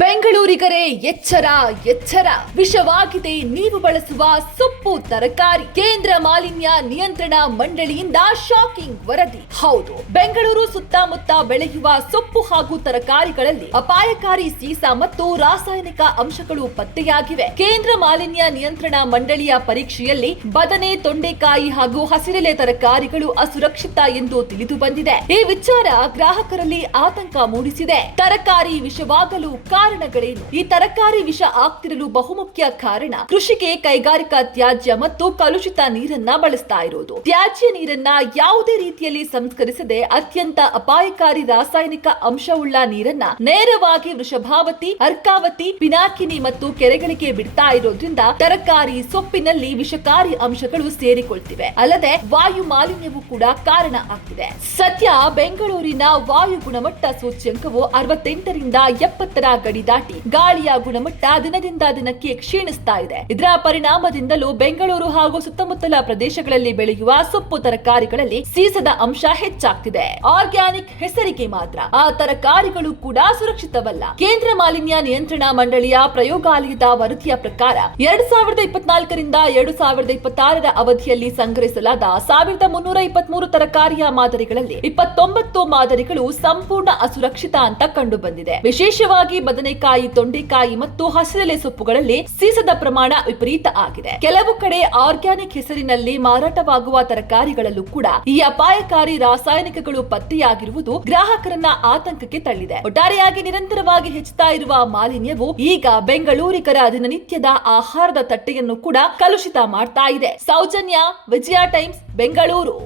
ಬೆಂಗಳೂರಿಗರೇ ಎಚ್ಚರ ಎಚ್ಚರ ವಿಷವಾಗಿದೆ ನೀವು ಬಳಸುವ ಸೊಪ್ಪು ತರಕಾರಿ. ಕೇಂದ್ರ ಮಾಲಿನ್ಯ ನಿಯಂತ್ರಣ ಮಂಡಳಿಯಿಂದ ಶಾಕಿಂಗ್ ವರದಿ. ಹೌದು, ಬೆಂಗಳೂರು ಸುತ್ತಮುತ್ತ ಬೆಳೆಯುವ ಸೊಪ್ಪು ಹಾಗೂ ತರಕಾರಿಗಳಲ್ಲಿ ಅಪಾಯಕಾರಿ ಸೀಸ ಮತ್ತು ರಾಸಾಯನಿಕ ಅಂಶಗಳು ಪತ್ತೆಯಾಗಿವೆ. ಕೇಂದ್ರ ಮಾಲಿನ್ಯ ನಿಯಂತ್ರಣ ಮಂಡಳಿಯ ಪರೀಕ್ಷೆಯಲ್ಲಿ ಬದನೆ, ತೊಂಡೆಕಾಯಿ ಹಾಗೂ ಹಸಿರೆಲೆ ತರಕಾರಿಗಳು ಅಸುರಕ್ಷಿತ ಎಂದು ತಿಳಿದು ಬಂದಿದೆ. ಈ ವಿಚಾರ ಗ್ರಾಹಕರಲ್ಲಿ ಆತಂಕ ಮೂಡಿಸಿದೆ. ತರಕಾರಿ ವಿಷವಾಗಲು ಕಾರಣಗಳೇನು? ಈ ತರಕಾರಿ ವಿಷ ಆಗ್ತಿರಲು ಬಹುಮುಖ್ಯ ಕಾರಣ ಕೃಷಿಗೆ ಕೈಗಾರಿಕಾ ತ್ಯಾಜ್ಯ ಮತ್ತು ಕಲುಷಿತ ನೀರನ್ನ ಬಳಸ್ತಾ ಇರೋದು. ತ್ಯಾಜ್ಯ ನೀರನ್ನ ಯಾವುದೇ ರೀತಿಯಲ್ಲಿ ಸಂಸ್ಕರಿಸದೆ ಅತ್ಯಂತ ಅಪಾಯಕಾರಿ ರಾಸಾಯನಿಕ ಅಂಶವುಳ್ಳ ನೀರನ್ನ ನೇರವಾಗಿ ವೃಷಭಾವತಿ, ಅರ್ಕಾವತಿ, ಪಿನಾಕಿನಿ ಮತ್ತು ಕೆರೆಗಳಿಗೆ ಬಿಡ್ತಾ ಇರೋದ್ರಿಂದ ತರಕಾರಿ ಸೊಪ್ಪಿನಲ್ಲಿ ವಿಷಕಾರಿ ಅಂಶಗಳು ಸೇರಿಕೊಳ್ತಿವೆ. ಅಲ್ಲದೆ ವಾಯು ಮಾಲಿನ್ಯವೂ ಕೂಡ ಕಾರಣ ಆಗ್ತಿದೆ. ಸದ್ಯ ಬೆಂಗಳೂರಿನ ವಾಯು ಗುಣಮಟ್ಟ ಸೂಚ್ಯಂಕವು 68ರಿಂದ 70ರ ಗಡಿ ದಾಟಿ ಗಾಳಿಯ ಗುಣಮಟ್ಟ ದಿನದಿಂದ ದಿನಕ್ಕೆ ಕ್ಷೀಣಿಸ್ತಾ ಇದೆ. ಇದರ ಪರಿಣಾಮದಿಂದಲೂ ಬೆಂಗಳೂರು ಹಾಗೂ ಸುತ್ತಮುತ್ತಲ ಪ್ರದೇಶಗಳಲ್ಲಿ ಬೆಳೆಯುವ ಸೊಪ್ಪು ತರಕಾರಿಗಳಲ್ಲಿ ಸೀಸದ ಅಂಶ ಹೆಚ್ಚಾಗ್ತಿದೆ. ಆರ್ಗ್ಯಾನಿಕ್ ಹೆಸರಿಗೆ ಮಾತ್ರ, ಆ ತರಕಾರಿಗಳು ಕೂಡ ಸುರಕ್ಷಿತವಲ್ಲ. ಕೇಂದ್ರ ಮಾಲಿನ್ಯ ನಿಯಂತ್ರಣ ಮಂಡಳಿಯ ಪ್ರಯೋಗಾಲಯದ ವರದಿಯ ಪ್ರಕಾರ 2024ರಿಂದ 2026ರ ಅವಧಿಯಲ್ಲಿ ಸಂಗ್ರಹಿಸಲಾದ 1323 ತರಕಾರಿಯ ಮಾದರಿಗಳಲ್ಲಿ 29 ಮಾದರಿಗಳು ಸಂಪೂರ್ಣ ಅಸುರಕ್ಷಿತ ಅಂತ ಕಂಡು ಬಂದಿದೆ. ವಿಶೇಷವಾಗಿ ಬದನೆಕಾಯಿ, ತೊಂಡೆಕಾಯಿ ಮತ್ತು ಹಸಿರೆಲೆ ಸೊಪ್ಪುಗಳಲ್ಲಿ ಸೀಸದ ಪ್ರಮಾಣ ವಿಪರೀತ ಆಗಿದೆ. ಕೆಲವು ಕಡೆ ಆರ್ಗ್ಯಾನಿಕ್ ಹೆಸರಿನಲ್ಲಿ ಮಾರಾಟವಾಗುವ ತರಕಾರಿಗಳಲ್ಲೂ ಕೂಡ ಈ ಅಪಾಯಕಾರಿ ರಾಸಾಯನಿಕಗಳು ಪತ್ತೆಯಾಗಿರುವುದು ಗ್ರಾಹಕರನ್ನ ಆತಂಕಕ್ಕೆ ತಳ್ಳಿದೆ. ಒಟ್ಟಾರೆಯಾಗಿ ನಿರಂತರವಾಗಿ ಹೆಚ್ಚುತ್ತಾ ಇರುವ ಮಾಲಿನ್ಯವು ಈಗ ಬೆಂಗಳೂರಿಗರ ದಿನನಿತ್ಯದ ಆಹಾರದ ತಟ್ಟೆಯನ್ನು ಕೂಡ ಕಲುಷಿತ ಮಾಡ್ತಾ ಇದೆ. ಸೌಜನ್ಯ, ವಿಜಯ ಟೈಮ್ಸ್, ಬೆಂಗಳೂರು.